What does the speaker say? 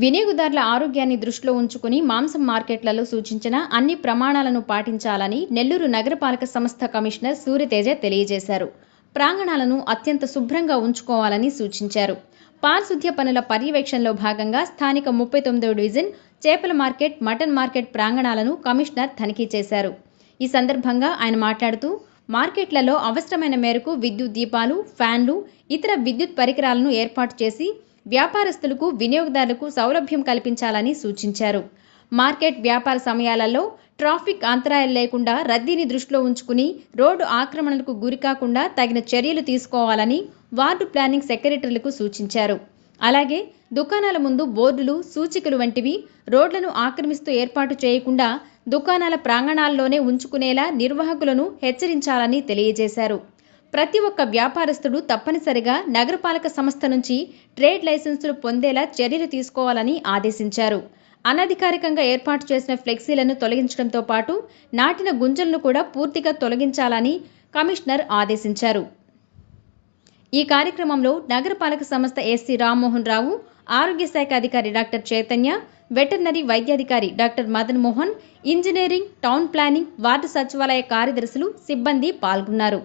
వినియోగదారుల ఆరోగ్యాన్ని దృష్టిలో ఉంచుకుని మాంసం మార్కెట్లలో సూచించిన అన్ని ప్రమాణాలను పాటించాలని నెల్లూరు నగరపాలక సంస్థ కమిషనర్ సూర్యతేజ తెలియజేశారు. ప్రాంగణాలను అత్యంత శుభ్రంగా ఉంచుకోవాలని సూచించారు. పారిశుద్ధ్య పనుల పర్యవేక్షణలో భాగంగా స్థానిక ముప్పై తొమ్మిదవ డివిజన్ చేపల మార్కెట్ మటన్ మార్కెట్ ప్రాంగణాలను కమిషనర్ తనిఖీ చేశారు. ఈ సందర్భంగా ఆయన మాట్లాడుతూ మార్కెట్లలో అవసరమైన మేరకు విద్యుత్ దీపాలు ఫ్యాన్లు ఇతర విద్యుత్ పరికరాలను ఏర్పాటు చేసి వ్యాపారస్తులకు వినియోగదారులకు సౌలభ్యం కల్పించాలని సూచించారు. మార్కెట్ వ్యాపార సమయాలలో ట్రాఫిక్ అంతరాయాలు లేకుండా రద్దీని దృష్టిలో ఉంచుకుని రోడ్డు ఆక్రమణలకు గురికాకుండా తగిన చర్యలు తీసుకోవాలని వార్డు ప్లానింగ్ సెక్రటరీలకు సూచించారు. అలాగే దుకాణాల ముందు బోర్డులు సూచికలు వంటివి రోడ్లను ఆక్రమిస్తూ ఏర్పాటు చేయకుండా దుకాణాల ప్రాంగణాల్లోనే ఉంచుకునేలా నిర్వాహకులను హెచ్చరించాలని తెలియజేశారు. ప్రతి ఒక్క వ్యాపారస్తుడు తప్పనిసరిగా నగరపాలక సంస్థ నుంచి ట్రేడ్ లైసెన్సులు పొందేలా చర్యలు తీసుకోవాలని ఆదేశించారు. అనధికారికంగా ఏర్పాటు చేసిన ఫ్లెక్సీలను తొలగించడంతో పాటు నాటిన గుంజలను కూడా పూర్తిగా తొలగించాలని కమిషనర్ ఆదేశించారు. ఈ కార్యక్రమంలో నగరపాలక సంస్థ ఎస్సీ రామ్మోహన్ రావు ఆరోగ్య శాఖ అధికారి డాక్టర్ చైతన్య వెటర్నరీ వైద్యాధికారి doctor Madan Mohan engineering town planning ward సచివాలయ కార్యదర్శులు సిబ్బంది పాల్గొన్నారు.